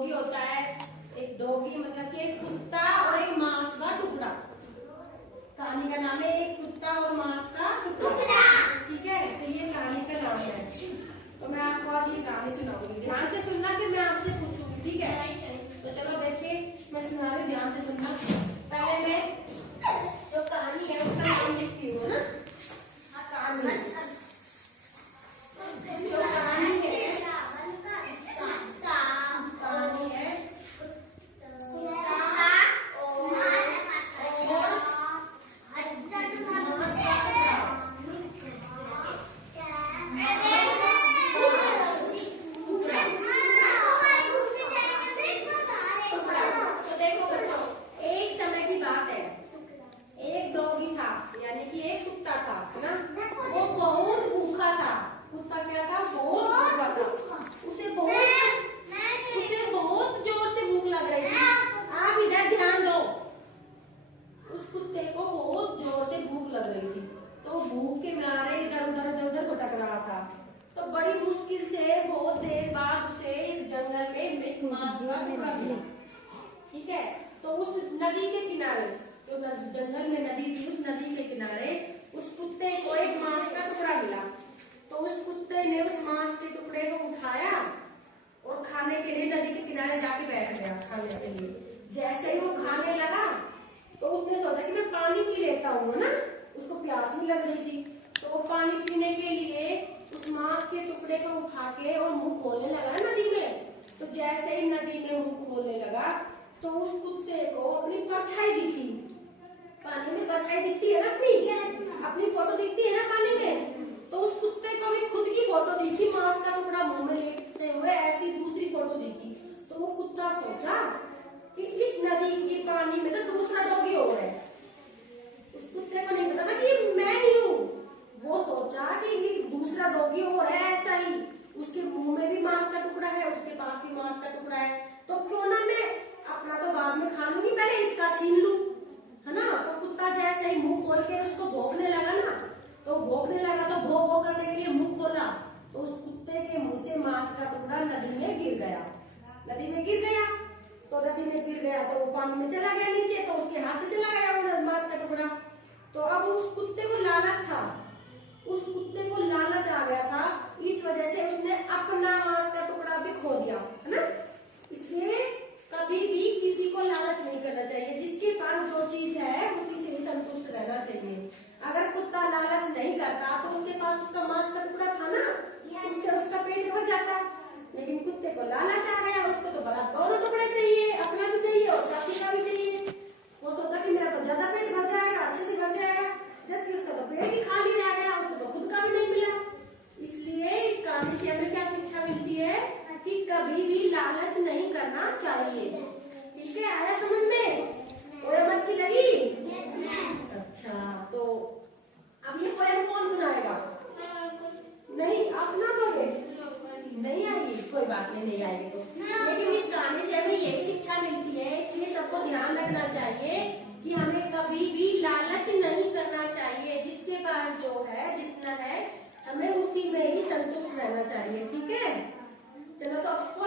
Doggy होता है, एक डॉगी मतलब कि एक कुत्ता और एक मांस का टुकड़ा। कहानी का नाम है एक कुत्ता और मांस का टुकड़ा। ठीक है, तो ये कहानी का नाम है। तो मैं आपको आज ये कहानी सुनाऊंगी, ध्यान से सुनना, फिर मैं आपसे पूछूंगी। ठीक है, तो चलो देखिए, मैं सुना रही हूँ, ध्यान से सुनना। पहले मैं जो कहानी है उसका नाम लिखती हूँ ना। कहानी जो कहानी है तो बड़ी मुश्किल से बहुत देर बाद उसे जंगल में एक मांस का टुकड़ा मिला। ठीक है, तो उस नदी के किनारे, जो जंगल में नदी थी, उस नदी के किनारे उस कुत्ते को एक मांस का टुकड़ा मिला। तो उस कुत्ते ने उस मांस के टुकड़े को उठाया और खाने के लिए नदी के किनारे जाके बैठ गया खाने के लिए। जैसे ही वो खाने लगा तो उसने सोचा कि मैं पानी पी लेता हूँ, ना, उसको प्यास भी लग रही थी। तो वो पानी पीने के लिए उस मांस के टुकड़े को उठा के और मुंह खोलने लगा नदी में। तो जैसे ही नदी में मुंह खोलने लगा तो उस कुत्ते को अपनी परछाई दिखी। पानी में परछाई दिखती है ना, अपनी फोटो दिखती है ना पानी में। तो उस कुत्ते को भी खुद की फोटो दिखी, मांस का टुकड़ा मुंह में लेते हुए, ऐसी दूसरी फोटो दिखी। तो वो कुत्ता सोचा कि इस नदी के पानी में तो दूसरा डॉगी हो रहा है। उस कुत्ते को नहीं पता था कि मैं ही हूँ। वो सोचा कि ये दूसरा डॉगी हो रहा है, ऐसा ही उसके मुंह में भी मांस का टुकड़ा है, उसके पास भी मांस का टुकड़ा है, तो क्यों ना मैं अपना तो बाद में खा लूंगी, पहले इसका छीन लूं, है ना। तो कुत्ता जैसे ही मुंह खोल के उसको भौंकने लगा ना, तो भौंकने लगा तो भौ भौ करने के लिए मुंह खोला तो उस कुत्ते के मुंह से मांस का टुकड़ा नदी में गिर गया। नदी में गिर गया तो नदी में गिर गया तो वो पानी में चला गया नीचे, तो उसके हाथ से चला गया वो मांस का टुकड़ा। तो अब उस कुत्ते को लालच था, उस कुत्ते को लालच आ गया था, इस वजह से उसने अपना मांस का टुकड़ा भी खो दिया, है ना। इसलिए कभी भी किसी को लालच नहीं करना चाहिए, जिसके पास जो चीज है उसी से संतुष्ट रहना चाहिए। अगर कुत्ता लालच नहीं करता तो उसके पास उसका मांस का टुकड़ा था ना, उससे उसका पेट भर जाता। लेकिन कुत्ते को लालच आ गया, उसको तो बड़ा दोनों टुकड़े चाहिए, अपना भी चाहिए और साथी का भी चाहिए। वो सोचा कि मेरा तो ज्यादा पेट भर जाएगा, अच्छे से भर जाएगा, जबकि उसका तो पेट ही खाली रह गया, उसको तो खुद का भी नहीं मिला। इसलिए इस कहानी से हमें क्या शिक्षा मिलती है कि कभी भी लालच नहीं करना चाहिए। ठीक है, आया समझ में? पोयम अच्छी लगी? अच्छा, तो अब ये पोयम कौन सुनाएगा? नहीं, आप सुना दोगे? नहीं आई, कोई बात नहीं, नहीं आएगी तो। लेकिन इस कहानी से हमें यही शिक्षा मिलती है, इसलिए सबको ध्यान रखना चाहिए कि हमें कभी भी लालच नहीं करना चाहिए। जिसके पास जो है, जितना है, हमें उसी में ही संतुष्ट रहना चाहिए। ठीक है, चलो तो